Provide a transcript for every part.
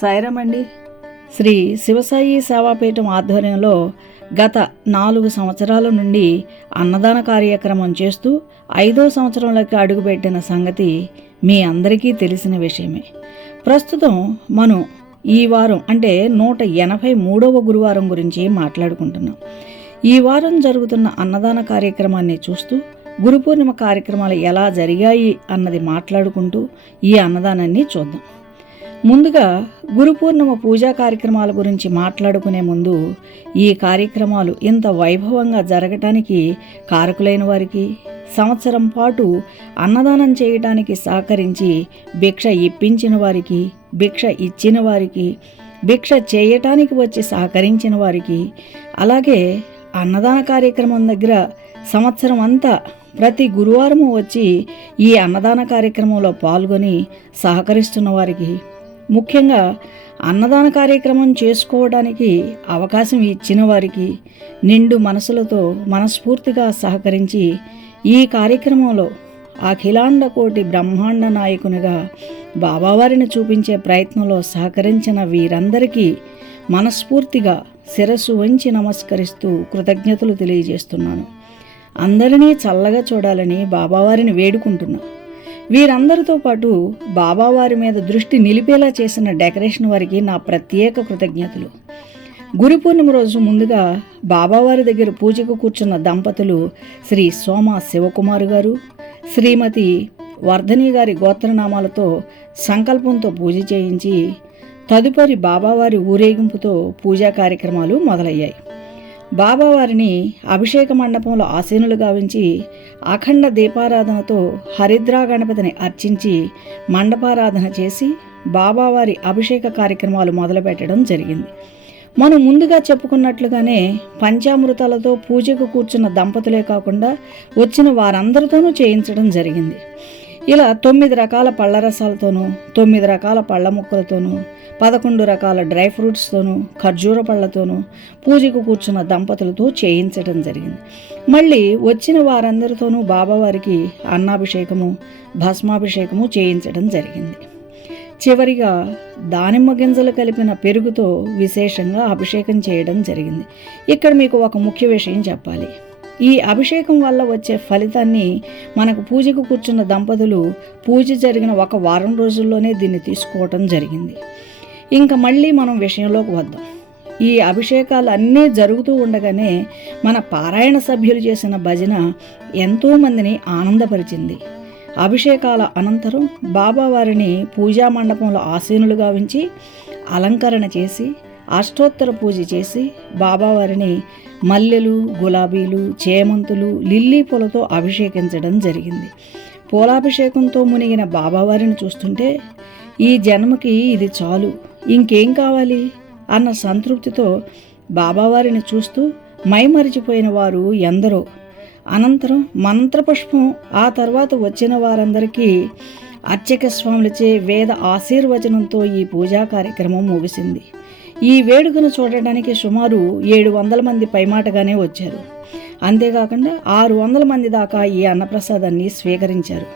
సాయిరామ్ అండి. శ్రీ శివసాయి సేవాపీఠం ఆధ్వర్యంలో గత 4 సంవత్సరాల నుండి అన్నదాన కార్యక్రమం చేస్తూ 5వ సంవత్సరంలోకి అడుగుపెట్టిన సంగతి మీ అందరికీ తెలిసిన విషయమే. ప్రస్తుతం మనం ఈ వారం అంటే 183వ గురువారం గురించి మాట్లాడుకుంటున్నాం. ఈ వారం జరుగుతున్న అన్నదాన కార్యక్రమాన్ని చూస్తూ గురు పూర్ణిమ కార్యక్రమాలు ఎలా జరిగాయి అన్నది మాట్లాడుకుంటూ ఈ అన్నదానాన్ని చూద్దాం. ముందుగా గురు పూర్ణిమ పూజా కార్యక్రమాల గురించి మాట్లాడుకునే ముందు ఈ కార్యక్రమాలు ఇంత వైభవంగా జరగటానికి కారకులైన వారికి, సంవత్సరం పాటు అన్నదానం చేయటానికి సహకరించి భిక్ష ఇప్పించిన వారికి, భిక్ష ఇచ్చిన వారికి, భిక్ష చేయటానికి వచ్చి సహకరించిన వారికి, అలాగే అన్నదాన కార్యక్రమం దగ్గర సంవత్సరం అంతా ప్రతి గురువారము వచ్చి ఈ అన్నదాన కార్యక్రమంలో పాల్గొని సహకరిస్తున్న వారికి, ముఖ్యంగా అన్నదాన కార్యక్రమం చేసుకోవడానికి అవకాశం ఇచ్చిన వారికి, నిండు మనసులతో మనస్ఫూర్తిగా సహకరించి ఈ కార్యక్రమంలో అఖిలాండ కోటి బ్రహ్మాండ నాయకునిగా బాబావారిని చూపించే ప్రయత్నంలో సహకరించిన వీరందరికీ మనస్ఫూర్తిగా శిరస్సు వంచి నమస్కరిస్తూ కృతజ్ఞతలు తెలియజేస్తున్నాను. అందరినీ చల్లగా చూడాలని బాబావారిని వేడుకుంటున్నా. వీరందరితో పాటు బాబావారి మీద దృష్టి నిలిపేలా చేసిన డెకరేషన్ వారికి నా ప్రత్యేక కృతజ్ఞతలు. గురు పూర్ణిమ రోజు ముందుగా బాబావారి దగ్గర పూజకు కూర్చున్న దంపతులు శ్రీ సోమ శివకుమార్ గారు, శ్రీమతి వర్ధని గారి గోత్రనామాలతో సంకల్పంతో పూజ చేయించి తదుపరి బాబావారి ఊరేగింపుతో పూజా కార్యక్రమాలు మొదలయ్యాయి. బాబావారిని అభిషేక మండపంలో ఆసీనులు గావించి అఖండ దీపారాధనతో హరిద్రా గణపతిని అర్చించి మండపారాధన చేసి బాబావారి అభిషేక కార్యక్రమాలు మొదలుపెట్టడం జరిగింది. మనం ముందుగా చెప్పుకున్నట్లుగానే పంచామృతాలతో పూజకు కూర్చున్న దంపతులే కాకుండా వచ్చిన వారందరితోనూ చేయించడం జరిగింది. ఇలా 9 రకాల పళ్ళ రసాలతోనూ, 9 రకాల పళ్ళ ముక్కలతోనూ, 11 రకాల డ్రై ఫ్రూట్స్తోనూ, ఖర్జూర పళ్ళతోనూ పూజకు కూర్చున్న దంపతులతో చేయించడం జరిగింది. మళ్ళీ వచ్చిన వారందరితోనూ బాబావారికి అన్నాభిషేకము, భస్మాభిషేకము చేయించడం జరిగింది. చివరిగా దానిమ్మ గింజలు కలిపిన పెరుగుతో విశేషంగా అభిషేకం చేయడం జరిగింది. ఇక్కడ మీకు ఒక ముఖ్య విషయం చెప్పాలి. ఈ అభిషేకం వల్ల వచ్చే ఫలితాన్ని మనకు పూజకు కూర్చున్న దంపతులు పూజ జరిగిన 1 వారం రోజుల్లోనే దీన్ని తీసుకోవటం జరిగింది. ఇంకా మళ్ళీ మనం విషయంలోకి వద్దాం. ఈ అభిషేకాలు అన్నీ జరుగుతూ ఉండగానే మన పారాయణ సభ్యులు చేసిన భజన ఎంతోమందిని ఆనందపరిచింది. అభిషేకాల అనంతరం బాబావారిని పూజా మండపంలో ఆసీనులుగా ఉంచి అలంకరణ చేసి అష్టోత్తర పూజ చేసి బాబావారిని మల్లెలు, గులాబీలు, చేమంతులు, లిల్లీ పూలతో అభిషేకించడం జరిగింది. పూలాభిషేకంతో మునిగిన బాబావారిని చూస్తుంటే ఈ జన్మకి ఇది చాలు, ఇంకేం కావాలి అన్న సంతృప్తితో బాబావారిని చూస్తూ మైమరిచిపోయిన వారు ఎందరో. అనంతరం మంత్రపుష్పం, ఆ తర్వాత వచ్చిన వారందరికీ అర్చక స్వాములచే వేద ఆశీర్వచనంతో ఈ పూజా కార్యక్రమం ముగిసింది. ఈ వేడుకను చూడడానికి సుమారు 700 మంది పైమాటగానే వచ్చారు. అంతేకాకుండా 600 మంది దాకా ఈ అన్నప్రసాదాన్ని స్వీకరించారు.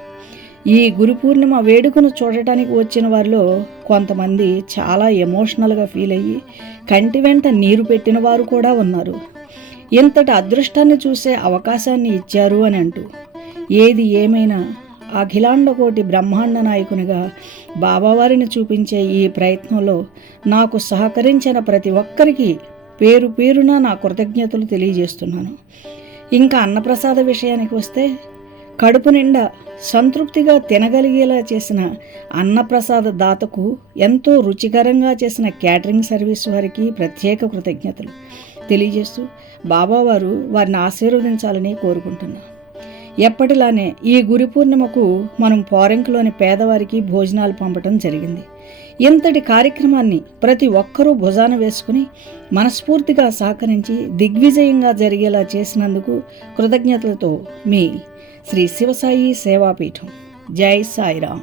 ఈ గురు పూర్ణిమ వేడుకను చూడటానికి వచ్చిన వారిలో కొంతమంది చాలా ఎమోషనల్గా ఫీల్ అయ్యి కంటి వెంట నీరు పెట్టిన వారు కూడా ఉన్నారు. ఇంతటి అదృష్టాన్ని చూసే అవకాశాన్ని ఇచ్చారు అని అంటూ, ఏది ఏమైనా అఖిలాండ కోటి బ్రహ్మాండ నాయకునిగా బాబావారిని చూపించే ఈ ప్రయత్నంలో నాకు సహకరించిన ప్రతి ఒక్కరికి పేరు పేరున నా కృతజ్ఞతలు తెలియజేస్తున్నాను. ఇంకా అన్నప్రసాద విషయానికి వస్తే, కడుపు నిండా సంతృప్తిగా తినగలిగేలా చేసిన అన్నప్రసాద దాతకు, ఎంతో రుచికరంగా చేసిన క్యాటరింగ్ సర్వీస్ వారికి ప్రత్యేక కృతజ్ఞతలు తెలియజేస్తూ బాబావారు వారిని ఆశీర్వదించాలని కోరుకుంటున్నాను. ఎప్పటిలానే ఈ గురు పూర్ణిమకు మనం పోరంకిలోని పేదవారికి భోజనాలు పంపటం జరిగింది. ఇంతటి కార్యక్రమాన్ని ప్రతి ఒక్కరూ భుజాన వేసుకుని మనస్ఫూర్తిగా సహకరించి దిగ్విజయంగా జరిగేలా చేసినందుకు కృతజ్ఞతలతో మీ శ్రీ శివసాయి సేవాపీఠం. జై సాయిరామ్.